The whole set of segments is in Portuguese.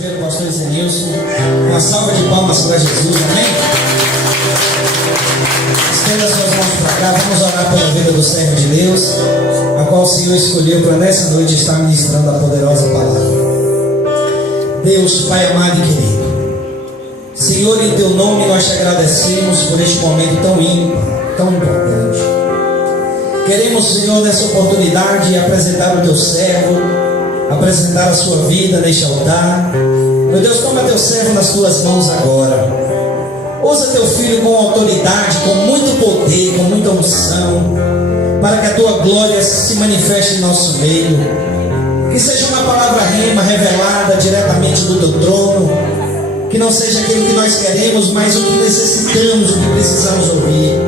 receber o pastor Zenilson. Uma salva de palmas para Jesus, amém? Estenda suas mãos para cá, vamos orar pela vida do servo de Deus, a qual o Senhor escolheu para nessa noite estar ministrando a poderosa palavra. Deus, Pai amado e querido, Senhor, em Teu nome nós te agradecemos por este momento tão ímpar, tão importante. Queremos, Senhor, nessa oportunidade apresentar o Teu servo, apresentar a sua vida neste altar. Meu Deus, toma Teu servo nas Tuas mãos agora. Usa Teu filho com autoridade, com muito poder, com muita unção, para que a Tua glória se manifeste em nosso meio. Que seja uma palavra rema revelada diretamente do Teu trono. Que não seja aquilo que nós queremos, mas o que necessitamos, o que precisamos ouvir.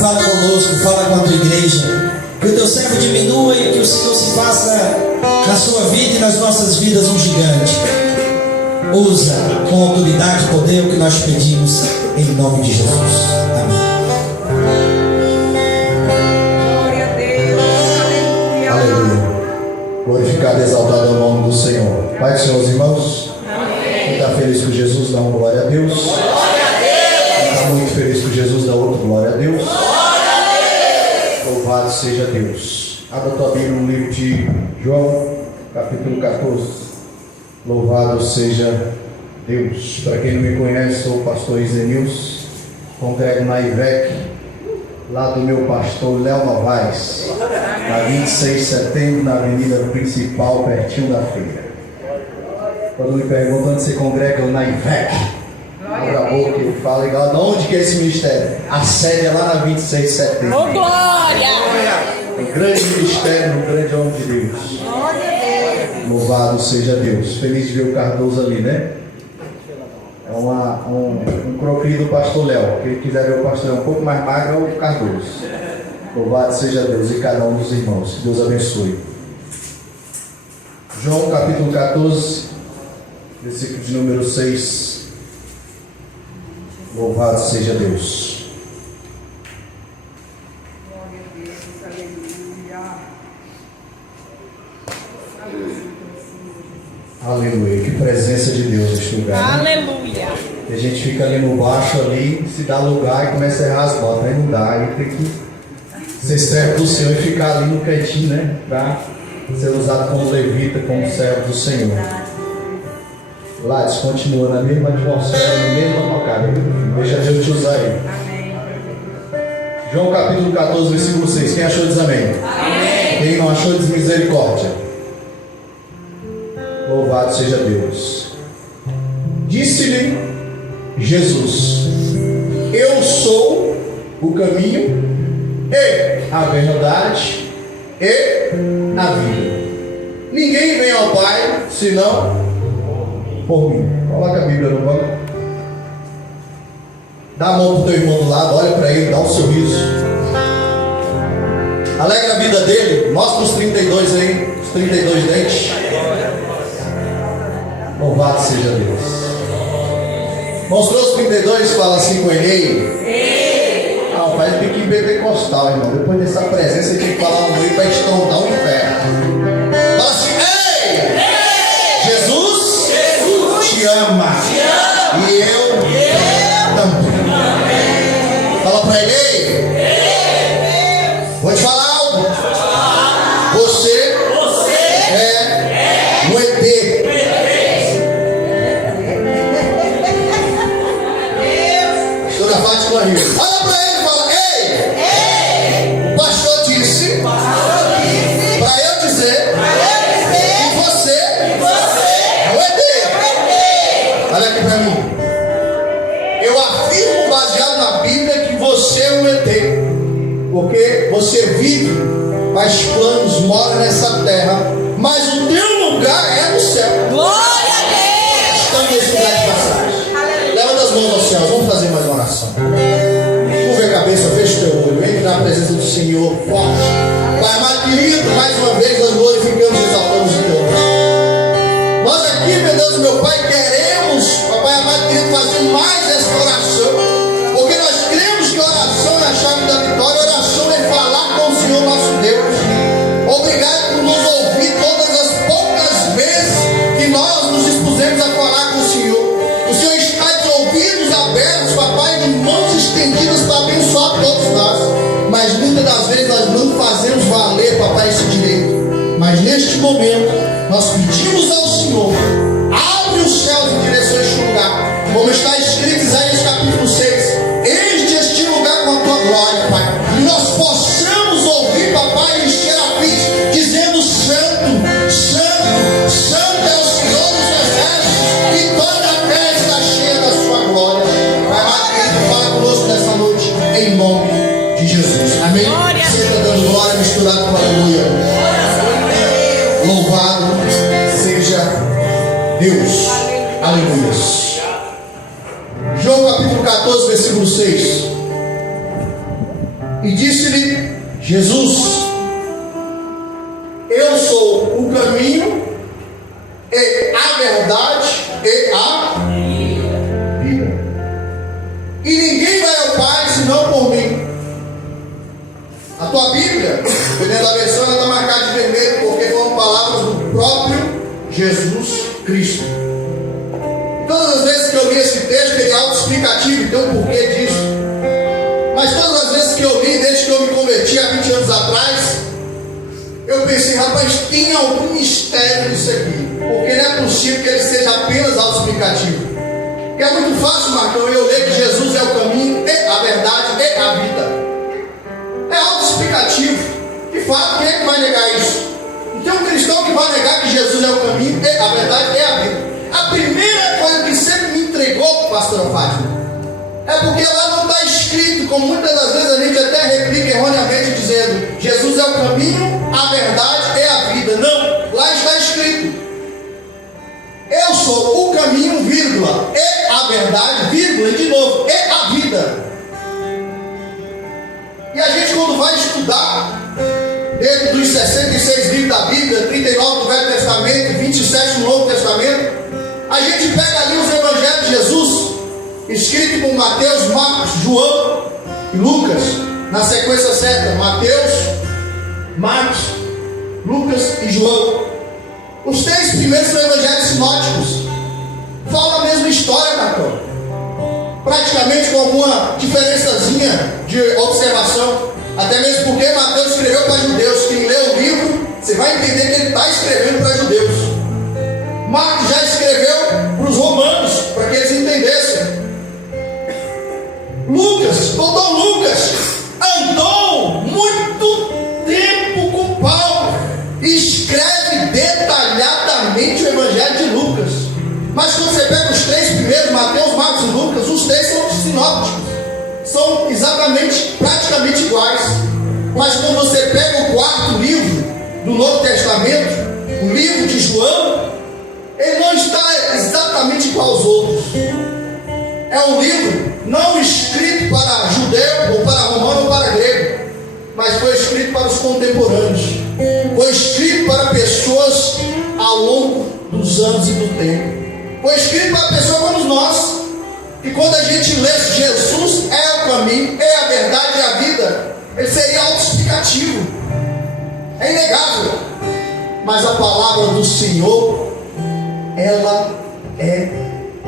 Fala conosco, fala com a Tua igreja. Que o Teu servo diminua e que o Senhor se faça na sua vida e nas nossas vidas um gigante. Usa com autoridade e poder o que nós pedimos, em nome de Jesus. Amém. Glória a Deus. Aleluia. Glorificado e exaltado é o nome do Senhor. Pai do Senhor, os irmãos. Quem está feliz com Jesus, dá uma glória a Deus. Glória a Deus. Quem está muito feliz com Jesus, dá outra glória a Deus. Glória a Deus. Louvado seja Deus. Abra a tua Bíblia no livro de João, capítulo 14. Louvado seja Deus. Para quem não me conhece, sou o pastor Zenilson, congrego na IVEC, lá do meu pastor Léo Novaes, na 26 de setembro, na avenida principal, pertinho da feira. Quando me perguntam onde você congrega, eu na IVEC. Abra a boca e fala igual, de onde que é esse ministério? A sede é lá na 26 de setembro. Oh, glória! Um grande ministério, um grande homem de Deus. Glória a Deus. Louvado seja Deus. Feliz de ver o Cardoso ali, né? É um croquis do pastor Léo. Quem quiser ver o pastor Léo um pouco mais magro é o Cardoso. Louvado seja Deus e cada um dos irmãos. Que Deus abençoe. João capítulo 14, versículo de número 6. Louvado seja Deus. Glória a Deus. Aleluia. Aleluia. Que presença de Deus neste lugar, né? Aleluia. E a gente fica ali no baixo ali, se dá lugar e começa a errar as botas. Aí não dá, aí tem que ser servo do Senhor e ficar ali no cantinho, né? Para ser usado como levita, como servo do Senhor. Lades, continua na mesma atmosfera, na mesma tocada. Deixa Deus te usar aí. Amém. João capítulo 14, versículo 6. Quem achou diz amém. Amém. Quem não achou diz misericórdia. Louvado seja Deus. Disse-lhe Jesus: eu sou o caminho e a verdade e a vida. Ninguém vem ao Pai senão por mim. Coloca a Bíblia no banco. Dá a mão para o teu irmão do lado, olha para ele, dá um sorriso. Alegra a vida dele. Mostra os 32 aí, os 32 dentes. Louvado seja Deus. Mostrou os 32, fala assim com ele. Não, faz pique pentecostal, irmão. Depois dessa presença, tem que falar no meio para estrondar o inferno. Fala assim: ei! Jesus te ama. E eu também. Fala para ele: ei! Vou te falar algo. Você é um ET. Toda parte com a rir. Olha para ele e fala: ei! O pastor disse para eu dizer que você é um ET. Olha aqui para mim. Eu afirmo, baseado na Bíblia, que você é um ET. Porque você vive, faz planos, mora nessa terra, mas o teu lugar é no céu. Glória a Deus. Estamos nesse lugar de passagem. Levanta as mãos ao céu, vamos fazer mais uma oração. Curva a cabeça, fecha o teu olho, entre na presença do Senhor forte. Pai amado querido, mais uma vez nós glorificamos e exaltamos o teu nome. Nós aqui, meu Deus, meu Pai, queremos, Pai amado querido, fazer mais essa oração, porque nós cremos que a oração é a chave da vitória. A oração é falar com o Senhor nosso Deus. Obrigado por nos ouvir todas as poucas vezes que nós nos dispusemos momento, nós pedimos ao Senhor, abre os céus em direção a este lugar, como está escrito em Isaías capítulo 6, enche este lugar com a tua glória, Pai, e nós possamos ouvir, papai, e os serafins dizendo: Santo, Santo, Santo é o Senhor dos exércitos, e toda a terra está cheia da sua glória. Pai, fala conosco nessa noite, em nome de Jesus. Amém? Você está dando glória misturado com aleluia. Louvado seja Deus. Aleluia. João capítulo 14, versículo 6. E disse-lhe Jesus: Eu sou o caminho e a verdade e a vida. E ninguém vai ao Pai senão por mim. A tua Bíblia, dentro da versão, ela está marcada de vermelho, porque foram palavras do próprio Jesus Cristo. Todas as vezes que eu li esse texto, ele é autoexplicativo, tem um porquê disso. Mas todas as vezes que eu li, desde que eu me converti há 20 anos atrás, eu pensei: rapaz, tem algum mistério nisso aqui, porque não é possível que ele seja apenas autoexplicativo. Porque é muito fácil, Marcão, eu ler que Jesus é o caminho, e a verdade e a vida. É autoexplicativo. De fato, quem é que vai negar isso? Não tem um cristão que vai negar que Jesus é o caminho, e a verdade é a vida. A primeira coisa que sempre me entregou, pastora Fátima, é porque lá não está escrito, como muitas das vezes a gente até replica erroneamente, dizendo: Jesus é o caminho, a verdade é a vida. Não, lá está escrito: eu sou o caminho, vírgula, e a verdade, vírgula, e de novo, é a vida. E a gente, quando vai estudar, dentro dos 66 livros da Bíblia, 39 do Velho Testamento e 27 do Novo Testamento, a gente pega ali os Evangelhos de Jesus, escrito por Mateus, Marcos, João e Lucas, na sequência certa: Mateus, Marcos, Lucas e João. Os 3 primeiros são evangelhos sinóticos, falam a mesma história, Marcão, praticamente com alguma diferençazinha de observação, até mesmo porque Mateus escreveu para judeus. Quem lê o livro, você vai entender que ele está escrevendo para judeus. Marcos já escreveu para os romanos, para que eles entendessem. Doutor Lucas, andou muito tempo com Paulo e escreve detalhadamente o Evangelho de Lucas. Mas quando você pega os 3 primeiros, Mateus, Marcos e Lucas, os 3 são sinópticos, são exatamente, praticamente iguais. Mas quando você pega o 4º livro do Novo Testamento, o livro de João, ele não está exatamente igual aos outros. É um livro não escrito para judeu, ou para romano, ou para grego, mas foi escrito para os contemporâneos. Foi escrito para pessoas ao longo dos anos e do tempo. Foi escrito para pessoas como nós. E quando a gente lê Jesus é o caminho, é a verdade e a vida, ele seria autoexplicativo. É inegável. Mas a palavra do Senhor, ela é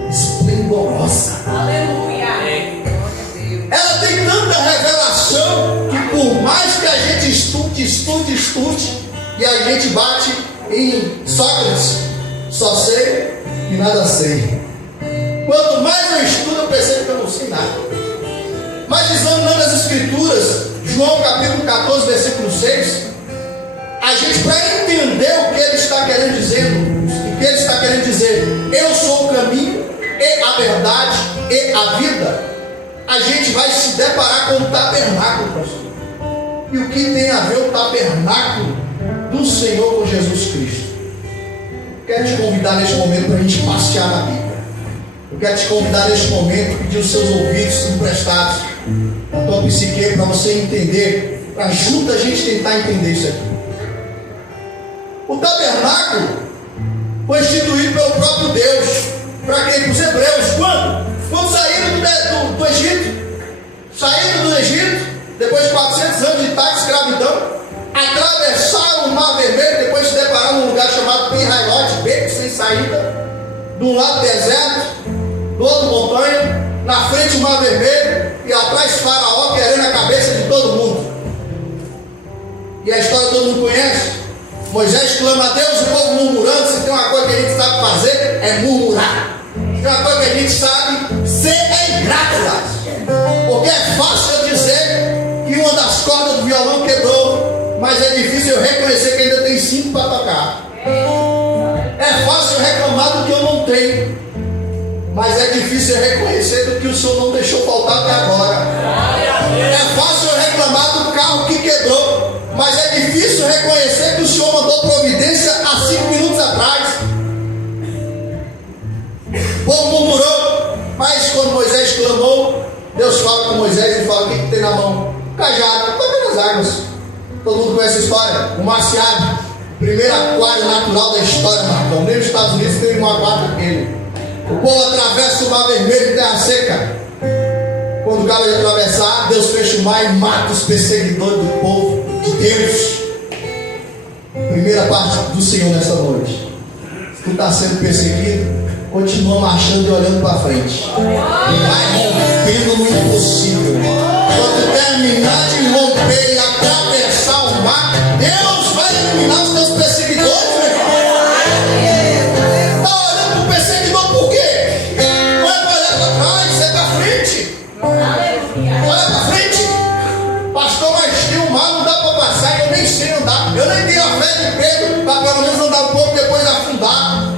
esplendorosa. Aleluia. Ela tem tanta revelação que por mais que a gente estude, e a gente bate em Sócrates: só sei e nada sei. Quanto mais eu estudo, eu percebo que eu não sei nada. Mas examinando as Escrituras, João capítulo 14, versículo 6, a gente, para entender o que ele está querendo dizer, eu sou o caminho e a verdade e a vida, a gente vai se deparar com o tabernáculo, pastor. E o que tem a ver o tabernáculo do Senhor com Jesus Cristo? Quero te convidar neste momento para a gente passear na Bíblia. Eu quero te convidar neste momento, pedir os seus ouvidos emprestados, a tua psique, para você entender, para junto a gente tentar entender isso aqui. O tabernáculo foi instituído pelo próprio Deus. Para quem? Para os hebreus. Quando saíram do Egito. Saíram do Egito, depois de 400 anos de escravidão, atravessaram o Mar Vermelho, depois se depararam num lugar chamado Pi-Hairot, beco sem saída. De um lado deserto, do outro montanha, na frente o Mar Vermelho, e atrás Faraó querendo a cabeça de todo mundo. E a história todo mundo conhece. Moisés clama a Deus, o povo murmurando. Se tem uma coisa que a gente sabe fazer, é murmurar. Se tem uma coisa que a gente sabe ser, é ingrato. Porque é fácil eu dizer que uma das cordas do violão quebrou, mas é difícil eu reconhecer que ainda tem 5 para tocar. É fácil eu reclamar do que eu não tenho, mas é difícil eu reconhecer do que o Senhor não deixou faltar até agora. É fácil eu reclamar do carro que quebrou, mas é difícil reconhecer que o Senhor mandou providência há 5 minutos atrás. O povo murmurou, mas quando Moisés clamou, Deus fala com Moisés e fala: o que tem na mão? Cajado, toca nas águas. Todo mundo conhece a história? O mar se abre, primeiro aquário natural da história, Marcão. Nem nos Estados Unidos tem um aquário daquele. O povo atravessa o mar vermelho em terra seca. Quando o cara vai atravessar, Deus fecha o mar e mata os perseguidores do povo de Deus. Primeira parte do Senhor nessa noite. Se tu está sendo perseguido, continua marchando e olhando para frente. Vai rompendo no impossível. Quando terminar de romper e atravessar o mar, Deus vai eliminar os teus perseguidores, meu irmão. Está olhando para o perseguidor por quê? Não é para olhar para trás, é para frente. Olha para frente. Pastor, mas tem um mar, não dá para passar. Eu nem sei andar. Eu nem tenho a fé de Pedro para pelo menos andar um pouco depois afundar.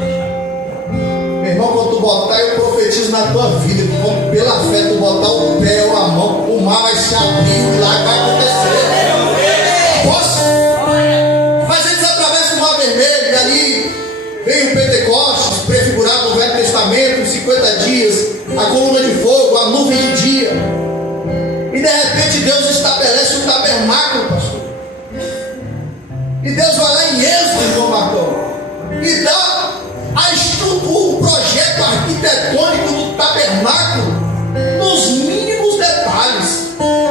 Meu irmão, quando tu botar, eu profetizo na tua vida que quando pela fé tu botar o pé ou a mão, o mar vai se abrir, o milagre vai acontecer. Posso? Mas eles atravessam o mar vermelho e ali vem o Pentecostes, prefigurado no Velho Testamento, os 50 dias, a coluna de fogo, a nuvem de dia. E de repente Deus estabelece um tabernáculo, pastor. E Deus vai lá em Êxodo, irmão Marcão, e dá a estrutura, o projeto arquitetônico do tabernáculo nos mínimos detalhes,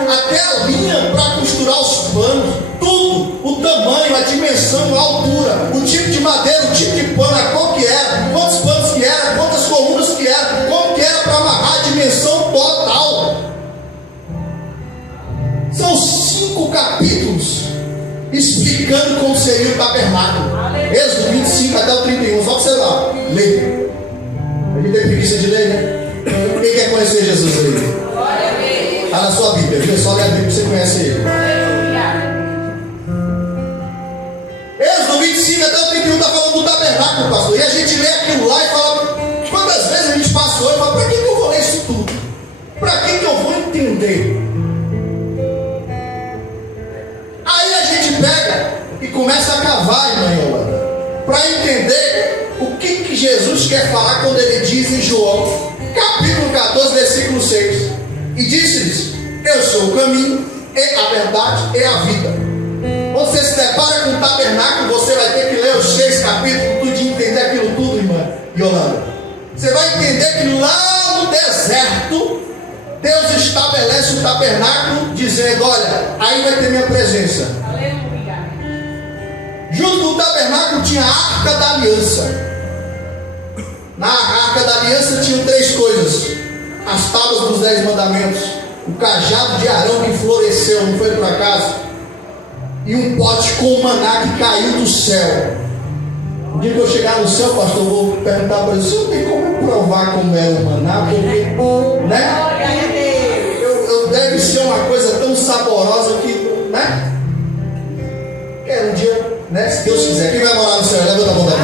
até a linha para costurar os panos, tudo, o tamanho, a dimensão, a altura, o tipo de madeira, o tipo de pano, a cor que era, quantos panos que era, quantas colunas que era, como que era para amarrar a dimensão total. São 5 capítulos explicando como seria o tabernáculo. Êxodo 25 até o 31, só você lá, lê. A gente tem preguiça de ler, né? Quem quer conhecer Jesus aí? Está na sua Bíblia, viu? Só lê a Bíblia que você conhece ele. Êxodo 25 até o 31 está falando do tabernáculo, pastor. E a gente lê aquilo lá e fala: quantas vezes a gente passou e fala: para que eu vou ler isso tudo? Para que eu vou entender? Aí a gente pega e começa a cavar, irmã, para entender o que Jesus quer falar quando ele diz em João, capítulo 14, versículo 6: e disse-lhes: eu sou o caminho, e a verdade e a vida. Quando você se depara com o tabernáculo, você vai ter que ler os 6 capítulos, tudo, de entender aquilo tudo, irmã Yolanda. Você vai entender que lá no deserto Deus estabelece o tabernáculo, dizendo: olha, aí vai ter minha presença. Aleluia. Junto com o tabernáculo tinha a arca da aliança. Na arca da aliança tinham 3 coisas: as tábuas dos 10 mandamentos, o cajado de Arão que floresceu, não foi por acaso, e um pote com o maná que caiu do céu. O dia que eu chegar no céu, pastor, eu vou perguntar para ele: o senhor tem como provar como é o maná? Porque, né? Deve ser uma coisa tão saborosa que, né? Quero um dia, né? Se Deus quiser. Quem vai morar no céu? Levanta a mão da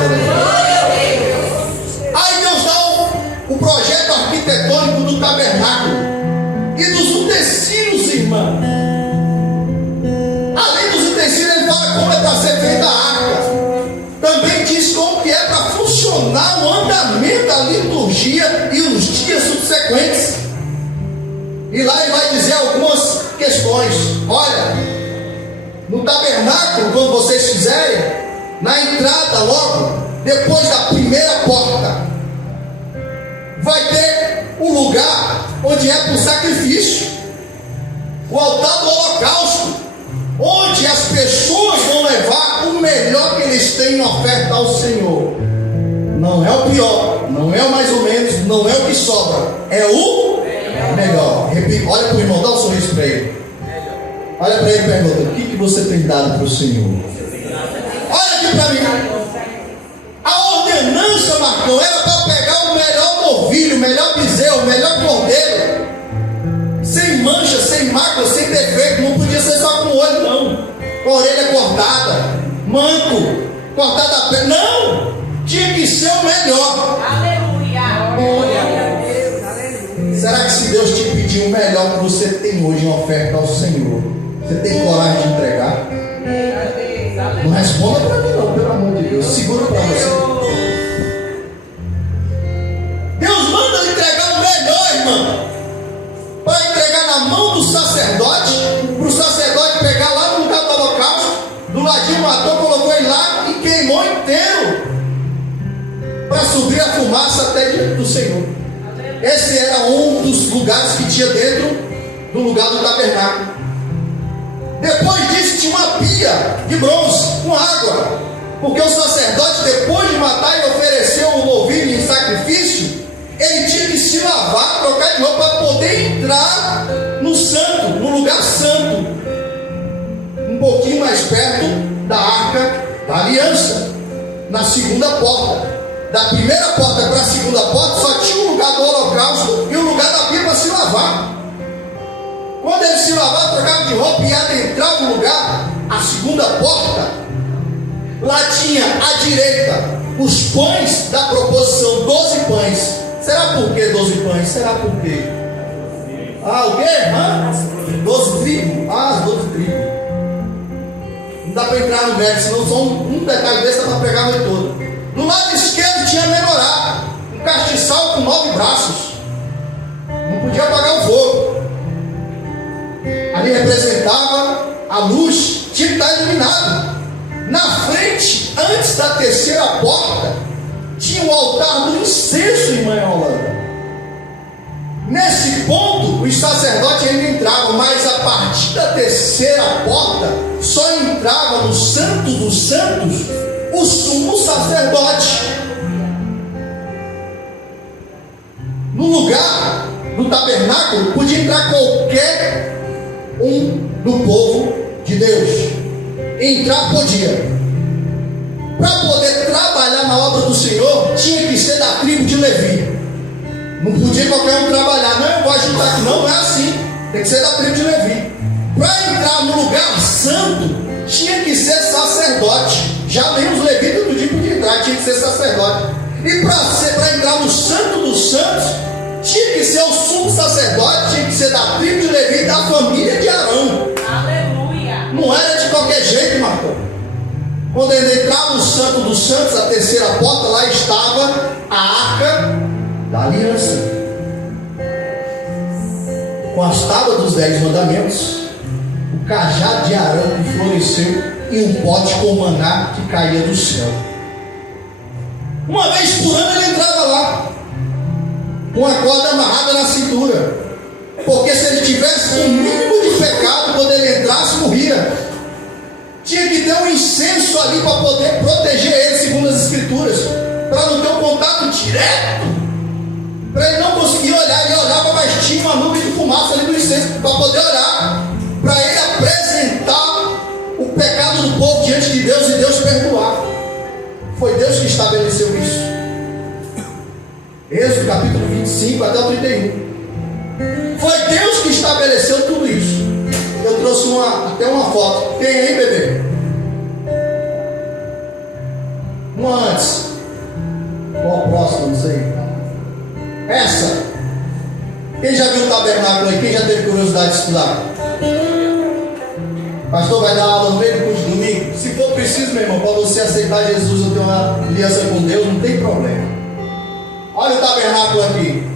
Aí Deus dá o projeto arquitetônico do tabernáculo e dos utensílios, irmã. Além dos utensílios, ele fala como é para ser feita a arca. Também diz como que é para funcionar o andamento da liturgia e os dias subsequentes. E lá ele vai dizer algumas questões. Olha, no tabernáculo, quando vocês fizerem, na entrada logo, depois da primeira porta, vai ter um lugar onde é para o sacrifício, o altar do holocausto, onde as pessoas vão levar o melhor que eles têm em oferta ao Senhor. Não é o pior, não é o mais ou menos, não é o que sobra, é o melhor. Repita, olha para o irmão, dá um sorriso para ele. Olha para ele e pergunta: o que você tem dado para o Senhor? Olha que para mim. A ordenança, Marcão, era para pegar o melhor novilho, o melhor bezerro, o melhor cordeiro, sem mancha, sem mácula, sem defeito. Não podia ser só com o olho, não, com a orelha cortada, manco, cortada a pele. Não! Tinha que ser o melhor. Aleluia. Glória a Deus. Aleluia. Será que se Deus te pedir o melhor que você tem hoje em oferta ao Senhor, você tem coragem de entregar? Não responda para mim não, pelo amor de Deus. Segura para você. Deus manda entregar o melhor, irmão, para entregar na mão do sacerdote, para o sacerdote pegar lá no lugar do holocausto, do ladinho matou, colocou ele lá e queimou inteiro, para subir a fumaça até diante do Senhor. Esse era um dos lugares que tinha dentro do lugar do tabernáculo. Depois disso tinha uma pia de bronze com água, porque o sacerdote, depois de matar e oferecer o novilho em sacrifício, ele tinha que se lavar, trocar de roupa para poder entrar no santo, no lugar santo, um pouquinho mais perto da arca da aliança, na segunda porta. Da primeira porta para a segunda porta só tinha o lugar do holocausto e o lugar da pia para se lavar. Quando ele se lavava, trocava de roupa e adentrava o lugar, a segunda porta, lá tinha à direita os pães da proposição, 12 pães. Será por que 12 pães? Será por quê? O quê? 12 tribos? As 12 tribos. Não dá para entrar no mérito, senão só um detalhe desse dá para pregar a noite toda. Do lado esquerdo tinha a menorá, um castiçal com 9 braços. Não podia apagar o fogo. Ali representava a luz, tinha que estar iluminado. Na frente, antes da terceira porta, tinha o altar do incenso, irmã Yolanda. Nesse ponto, os sacerdotes ainda entravam, mas a partir da terceira porta, só entrava no Santo dos Santos o sumo sacerdote. No lugar do tabernáculo, podia entrar qualquer um do povo de Deus. Entrar podia. Para poder trabalhar na obra do Senhor, tinha que ser da tribo de Levi. Não podia qualquer um trabalhar. Não, eu vou ajudar aqui. Não é assim. Tem que ser da tribo de Levi. Para entrar no lugar santo, tinha que ser sacerdote. Já nem os levitas do dia podia entrar, tinha que ser sacerdote. E para entrar no Santo dos Santos, tinha que ser o sumo sacerdote, tinha que ser da tribo de Levi, da família de Arão. Aleluia. Não era de qualquer jeito, Marcão. Quando ele entrava no Santo dos Santos, a terceira porta, lá estava a arca da aliança, com as tábuas dos 10 mandamentos, o cajado de Arão que floresceu e um pote com maná que caía do céu. Uma vez por ano ele entrava lá, com a corda amarrada na cintura, porque se ele tivesse um mínimo de pecado, quando ele entrasse, morria. Tinha que ter um incenso ali para poder proteger ele, segundo as escrituras, para não ter um contato direto, para ele não conseguir olhar. Ele olhava, mas tinha uma nuvem de fumaça ali do incenso, para poder olhar, para ele apresentar o pecado do povo diante de Deus e Deus perdoar. Foi Deus que estabeleceu isso. Êxodo capítulo 25 até o 31. Foi Deus que estabeleceu tudo isso. Eu trouxe até uma foto. Tem aí, bebê? Uma antes. Qual a próxima? Não sei. Essa. Quem já viu o tabernáculo aí? Quem já teve curiosidade de estudar? Pastor vai dar aula no meio do curso de domingo? Se for preciso, meu irmão, para você aceitar Jesus ou ter uma aliança com Deus, não tem problema. Olha o tabernáculo aqui.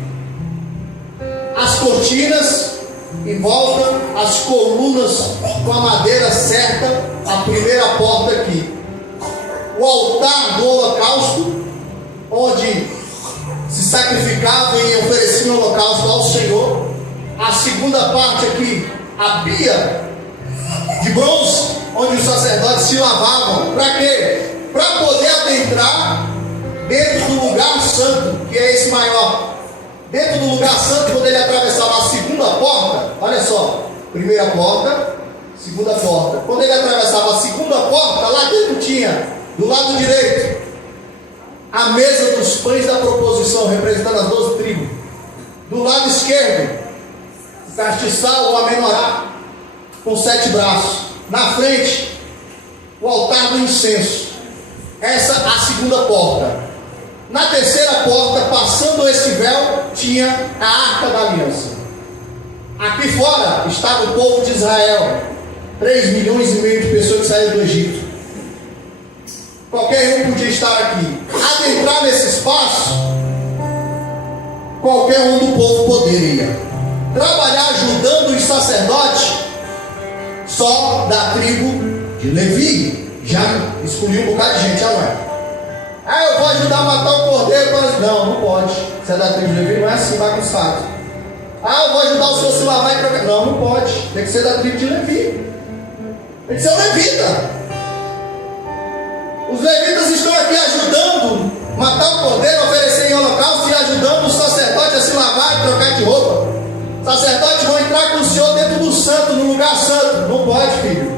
As cortinas em volta, as colunas com a madeira certa, a primeira porta aqui. O altar do holocausto, onde se sacrificava e oferecia o holocausto ao Senhor. A segunda parte aqui, a pia de bronze, onde os sacerdotes se lavavam. Para quê? Para poder adentrar dentro do lugar santo, que é esse maior. Dentro do lugar santo, quando ele atravessava a segunda porta, olha só, primeira porta, segunda porta. Quando ele atravessava a segunda porta, lá dentro tinha Do lado direito, a mesa dos pães da proposição, representando as 12 tribos. Do lado esquerdo, o castiçal ou a menorá, com 7 braços. Na frente, o altar do incenso. Essa a segunda porta. Na terceira porta, passando esse véu, tinha a Arca da Aliança. Aqui fora estava o povo de Israel, 3,5 milhões de pessoas que saíram do Egito. Qualquer um podia estar aqui. Adentrar nesse espaço, qualquer um do povo poderia. Trabalhar ajudando os sacerdotes, só da tribo de Levi. Já escolhi um bocado de gente, agora. Eu vou ajudar a matar o cordeiro. Não, não pode. Se é da tribo de Levi, não é assim, bagunçado. Eu vou ajudar o senhor a se lavar e trocar. Não, não pode. Tem que ser da tribo de Levi. Tem que ser o levita. Os levitas estão aqui ajudando a matar o cordeiro, oferecer em holocausto e ajudando o sacerdote a se lavar e trocar de roupa. Os sacerdotes vão entrar com o senhor dentro do santo, no lugar santo. Não pode, filho.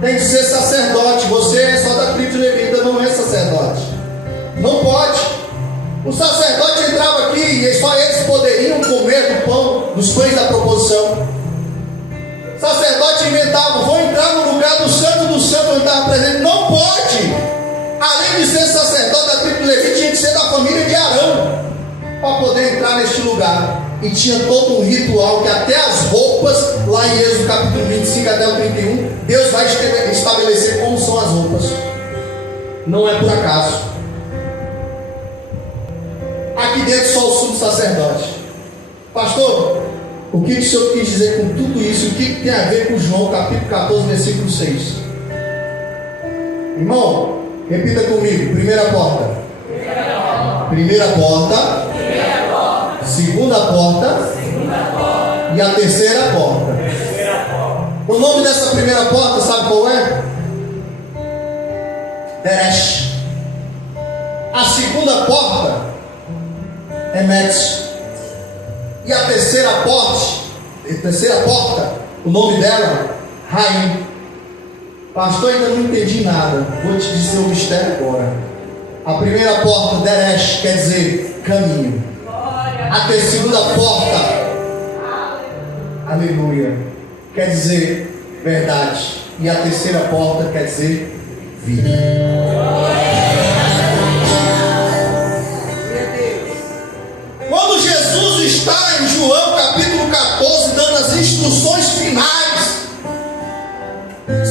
Tem que ser sacerdote. Você é só da tribo de Levita, não é sacerdote. Não pode. O sacerdote entrava aqui e só eles poderiam comer do pão, dos pães da proposição. O sacerdote inventava: vou entrar no lugar do santo onde estava presente. Não pode. Além de ser sacerdote da tribo de Levi, tinha que ser da família de Arão para poder entrar neste lugar. E tinha todo um ritual que até as roupas, lá em Êxodo capítulo 25 até o 31, Deus vai estabelecer como são as roupas. Não é por acaso. Aqui dentro só o sumo sacerdote. Pastor, o que o senhor quis dizer com tudo isso? O que tem a ver com João capítulo 14, versículo 6? Irmão, repita comigo. Primeira porta. Primeira porta. Segunda porta. E a terceira porta. O nome dessa primeira porta, sabe qual é? Deresh. A segunda porta é Metz. E a terceira porta, o nome dela, Raim. Pastor, ainda não entendi nada. Vou te dizer o mistério agora. A primeira porta, Deresh, quer dizer caminho. A segunda porta, aleluia, quer dizer verdade. E a terceira porta quer dizer vida. Quando Jesus está em João capítulo 14 dando as instruções finais,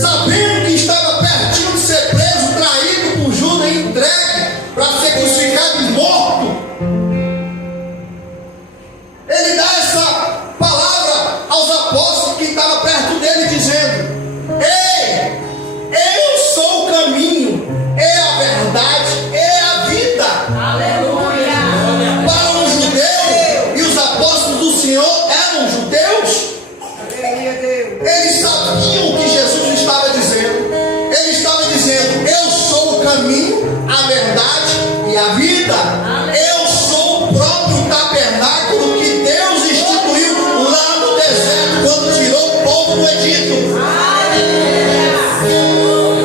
sabendo que estava pertinho de ser preso, traído por Judas e entregue para ser crucificado e morto, ele dá essa palavra aos apóstolos que estavam perto dele, dizendo: ei, eu sou o caminho, é a verdade, é a vida. Aleluia. Para um judeu, e os apóstolos do Senhor eram judeus, eles sabiam o que Jesus estava dizendo. Ele estava dizendo: eu sou o caminho, a verdade e a vida. Eu sou o próprio tabernáculo que Deus instituiu lá no deserto quando tirou o povo do Egito.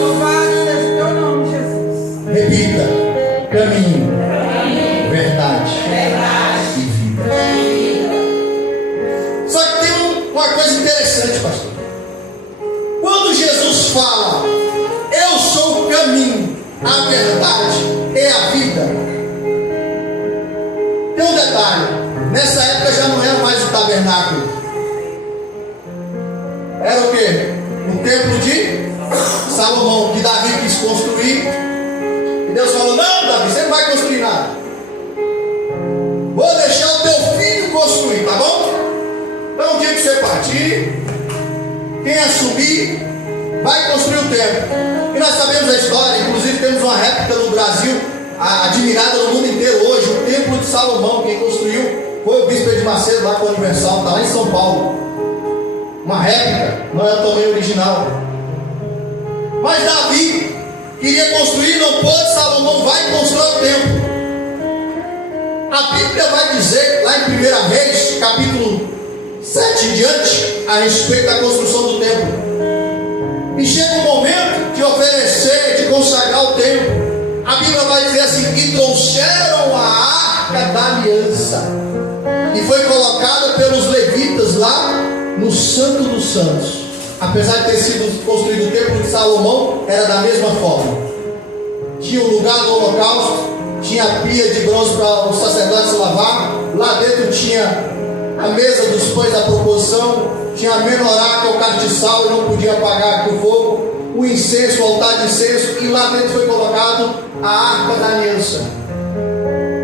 Louvado seja o teu nome, Jesus. Repita: caminho, verdade e vida. Só que tem uma coisa interessante, pastor. Quando Jesus fala: eu sou o caminho, a verdade e a vida, tem um detalhe. Nessa época já não era mais o tabernáculo. Era o quê? O templo de Salomão, que Davi quis construir. E Deus falou: não, Davi, você não vai construir nada. Vou deixar o teu filho construir, tá bom? Então o dia que você partir, quem assumir vai construir o templo. E nós sabemos a história. Inclusive temos uma réplica no Brasil, admirada no mundo inteiro hoje. O templo de Salomão, quem construiu foi o bispo de Macedo, lá com o Universal, está lá em São Paulo. Uma réplica, não é o tamanho original. Mas Davi queria construir, não pôde. Salomão vai construir o templo. A Bíblia vai dizer lá em 1 Reis, capítulo 7 em diante, a respeito da construção do templo. E chega o momento de oferecer, de consagrar o templo. A Bíblia vai dizer assim: e trouxeram a arca da aliança, e foi colocada pelos levitas lá no Santo dos Santos. Apesar de ter sido construído o templo de Salomão, era da mesma forma. Tinha o lugar do holocausto, tinha a pia de bronze para os sacerdotes lavar, lá dentro tinha a mesa dos pães da proposição, tinha a menorá, que é o castiçal, e não podia apagar aqui o fogo, o incenso, o altar de incenso, e lá dentro foi colocado a arca da aliança.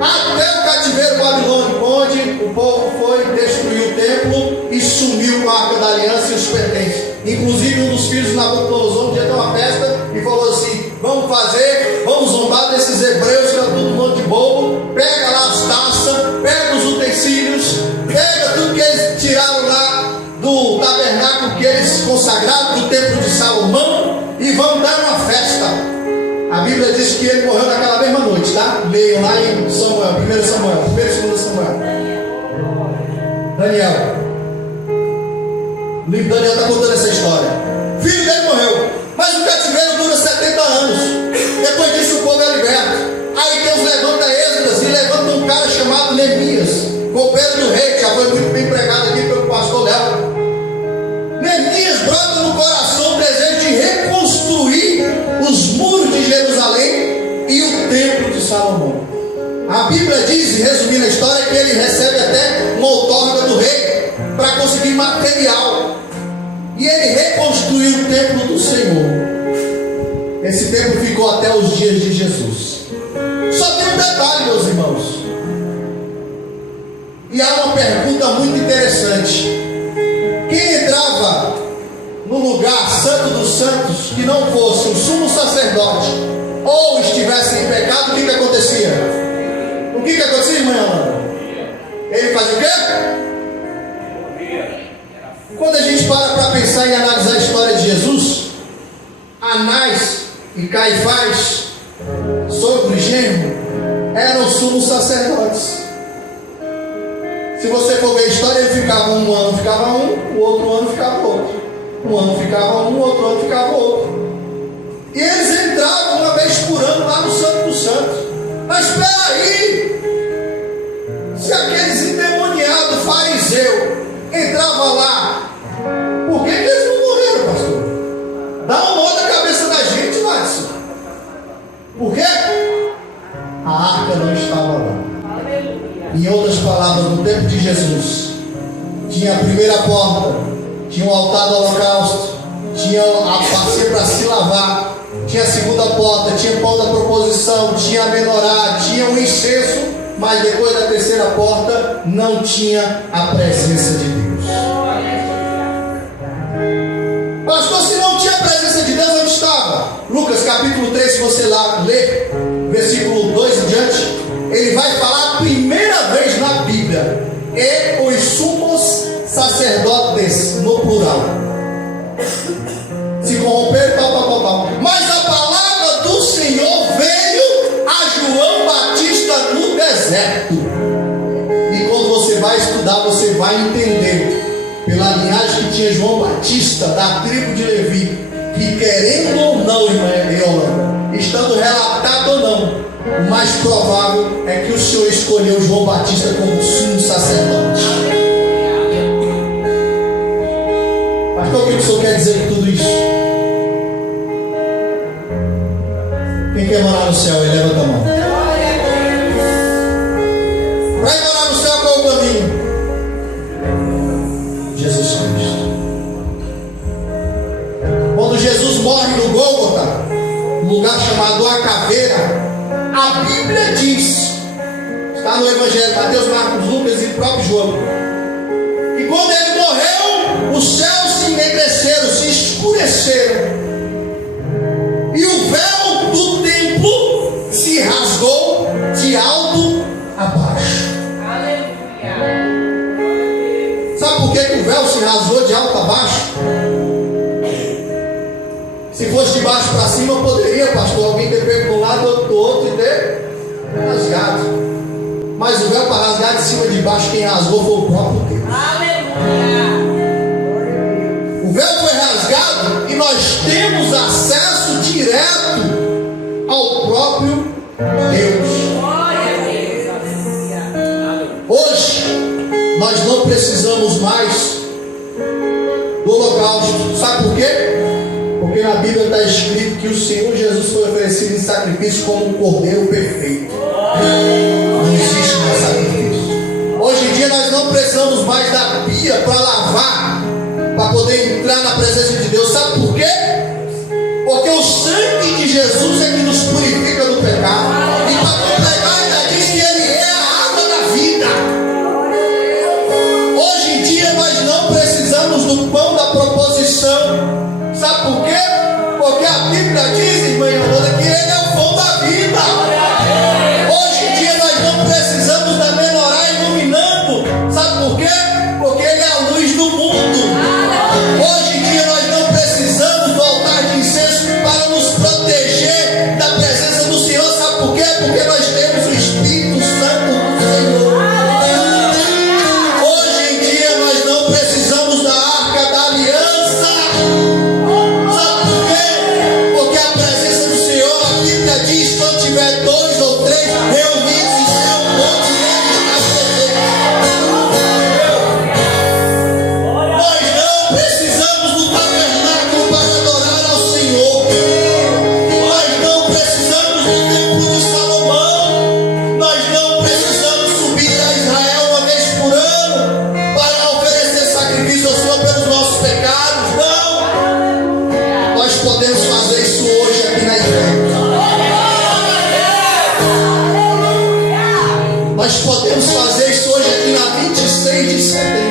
Até o cativeiro babilônico, onde o povo foi destruir o templo e sumiu com a arca da aliança e os pertences. Inclusive um dos filhos de Nabucodonosor um dia deu uma festa e falou assim: vamos zombar desses hebreus que é todo mundo de bobo. Pega lá as taças, pega os utensílios, pega tudo que eles tiraram lá do tabernáculo que eles consagraram, do templo de Salomão, e vamos dar uma festa. A Bíblia diz que ele morreu naquela mesma noite, tá? Leiam lá em Samuel, 1 Samuel, 1 e 2 Samuel. Daniel. O livro de Daniel está contando essa história. O filho dele morreu, mas o cativeiro dura 70 anos. Depois disso o povo é liberto. Aí Deus levanta Esdras e levanta um cara chamado Neemias, copeiro do rei, que já foi muito bem pregado aqui pelo pastor dela. Neemias brota no coração o desejo de reconstruir os muros de Jerusalém e o templo de Salomão. A Bíblia diz, resumindo a história, que ele recebe até uma outorga do rei para conseguir material, e ele reconstruiu o templo do Senhor. Esse templo ficou até os dias de Jesus. Só tem um detalhe, meus irmãos, e há uma pergunta muito interessante: quem entrava no lugar santo dos santos que não fosse o sumo sacerdote ou estivesse em pecado, o que acontecia? O que acontecia, irmã Ana? Ele fazia o quê? Quando a gente para pensar e analisar a história de Jesus, Anás e Caifás, sogro e genro, eram sumos sacerdotes. Se você for ver a história, ele ficava um ano, ficava um, o outro ano ficava outro. Um ano ficava um, o outro ano ficava outro. E eles entravam uma vez por ano lá no Santo dos Santos. Mas espera aí, se aqueles endemoniados fariseus entravam lá, por que eles não morreram, pastor? Dá um nó na cabeça da gente, Watson. Por quê? A arca não estava lá. Em outras palavras, no tempo de Jesus, tinha a primeira porta, tinha o altar do holocausto, tinha a bacia para se lavar, tinha a segunda porta, tinha o pão da proposição, tinha a menorá, tinha o incenso, mas depois da terceira porta não tinha a presença de Deus. Pastor, se não tinha a presença de Deus, onde estava? Lucas capítulo 3, se você lá ler, versículo 2 em diante, ele vai falar a primeira vez na Bíblia: e os sumos sacerdotes, no plural, se corromperam, tal. Mas a palavra do Senhor veio a João Batista no deserto. E quando você vai estudar, você vai entender, pela linhagem que tinha João Batista, da tribo de Levi, que querendo ou não, irmã Yolanda, estando relatado ou não, o mais provável é que o Senhor escolheu João Batista como sumo sacerdote. Pastor, o que o Senhor quer dizer com tudo isso? Quem quer morar no céu, ele levanta a mão. Para ir morar no céu, qual é o caminho? Jesus Cristo. Quando Jesus morre no Gólgota, lugar chamado a Caveira, a Bíblia diz, está no Evangelho, Mateus, Marcos, Lucas e próprio João, que quando ele morreu, os céus se ennegreceram, se escureceram, e o véu do templo se rasgou de alto a baixo. Sabe por que o véu se rasgou de alto a baixo? Se fosse de baixo para cima, poderia, pastor, alguém ter pego de um lado, outro do outro e ter rasgado. Mas o véu para rasgar de cima e de baixo, quem rasgou foi o próprio Deus. Aleluia. O véu foi rasgado e nós temos acesso direto o próprio Deus. Hoje, nós não precisamos mais do holocausto. Sabe por quê? Porque na Bíblia está escrito que o Senhor Jesus foi oferecido em sacrifício como um cordeiro perfeito. Não existe mais sacrifício. Hoje em dia nós não precisamos mais da pia para lavar, para poder entrar na presença de Deus. Sabe por quê? Porque o sangue de Jesus é que nos purifica do pecado. E para completar ainda diz que Ele é a água da vida. Hoje em dia nós não precisamos do pão da proposição. Sabe por quê? Porque a Bíblia diz, irmã Yolanda, que Ele é o pão da vida. Hoje em dia nós não precisamos da menorá iluminando. Sabe por quê? Porque Ele é a luz do mundo. Hoje em dia nós não precisamos do altar de incenso para nos proteger da presença do Senhor. Sabe por quê? Porque nós temos o Espírito Santo do Senhor. Hoje em dia nós não precisamos da arca da aliança. Sabe por quê? Porque a presença do Senhor, a Bíblia diz, quando tiver 2 ou 3 reunidos em seu nome, Ele está presente. Nós não precisamos do tabernáculo para adorar ao Senhor. Nós não precisamos do templo de Salomão. Nós não precisamos subir a Israel uma vez por ano para oferecer sacrifício ao Senhor pelos nossos pecados. Não. Nós podemos fazer isso hoje aqui na igreja. Nós podemos fazer isso hoje aqui na 26 de setembro.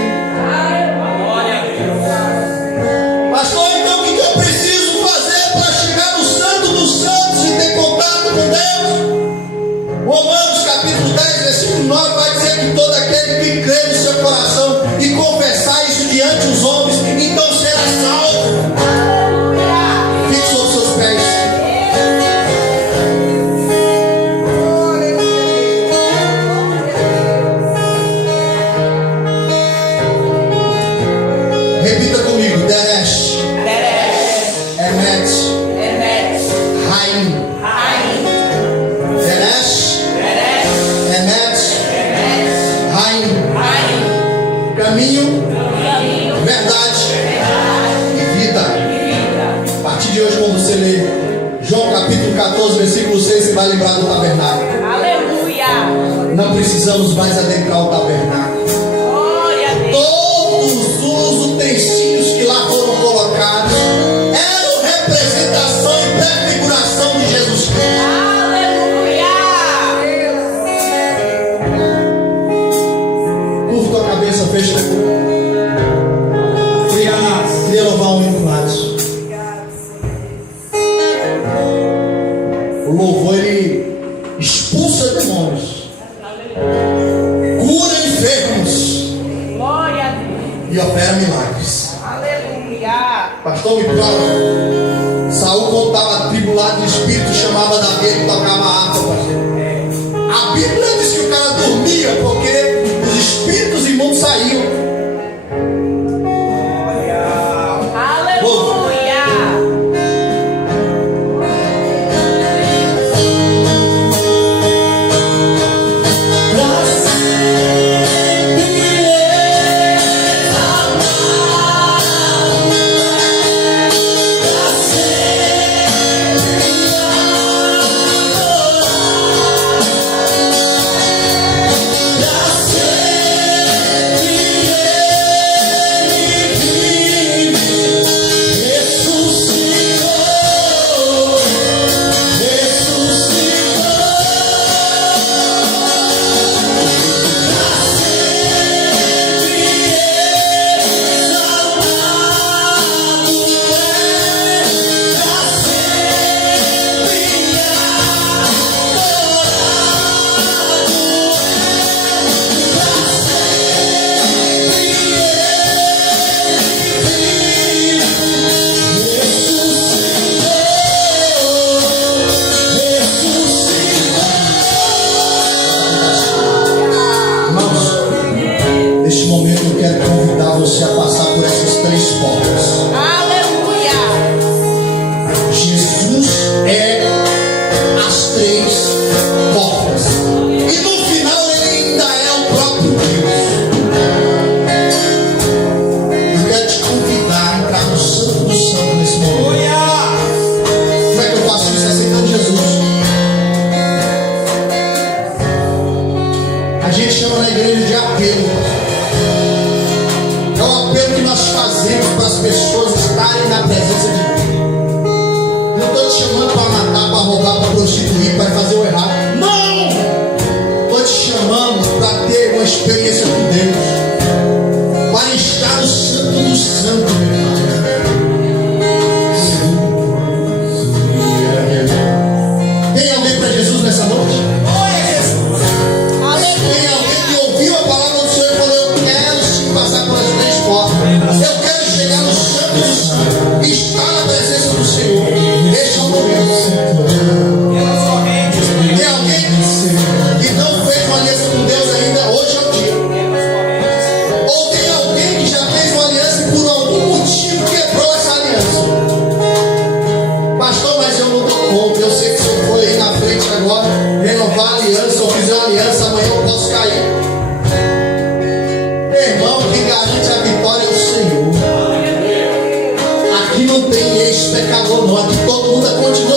Pastor, então o que eu preciso fazer para chegar no Santo dos Santos e ter contato com Deus? Romanos capítulo 10, versículo 9 vai dizer que todo aquele que crê no seu coração e confessar isso diante dos homens, então será salvo. Fique sobre os seus pés. Repita comigo: Deresh, Emet, Raim. Deresh, Emet, Raim. Caminho, verdade e vida. A partir de hoje, quando você ler João capítulo 14, versículo 6, você vai lembrar do tabernáculo. Não precisamos mais adentrar o tabernáculo. Todos os utensílios que lá foram colocados eram representação e prefiguração de Jesus Cristo. Curva tua cabeça, fecha teu corpo. Queria louvar o hino Gladys. O louvor, ele expulsa demônios, cura enfermos e opera milagres. Pastor, me prova. Saul, quando estava atribulado de espírito, chamava Davi e tocava a harpa, pastor. A Bíblia diz que o cara dormia porque os espíritos imundos saíam. Jesus é as gente chama na igreja de apelo. É um apelo que nós fazemos para as pessoas estarem na presença de Deus. Não estou te chamando para matar, para roubar, para prostituir, para fazer o errado. Não! Estou te chamando para ter uma experiência com Deus, para estar no santo dos santos, meu irmão. Tem alguém para Jesus nessa noite? Tem alguém que ouviu a palavra do Senhor e falou: eu quero passar pelas 3 portas, eu quero chegar no santo dos santos, estar na presença do Senhor. Este é o momento. Tem alguém que não fez uma aliança com Deus ainda? Hoje é o dia. Ou tem alguém que já fez uma aliança e por algum motivo quebrou essa aliança? Pastor, mas eu não dou conta. Eu sei que se eu for aí na frente agora renovar a aliança ou fizer uma aliança, amanhã eu posso cair. Meu irmão, quem garante a vitória é o Senhor. Aqui não tem ex-pecador não. Aqui todo mundo continua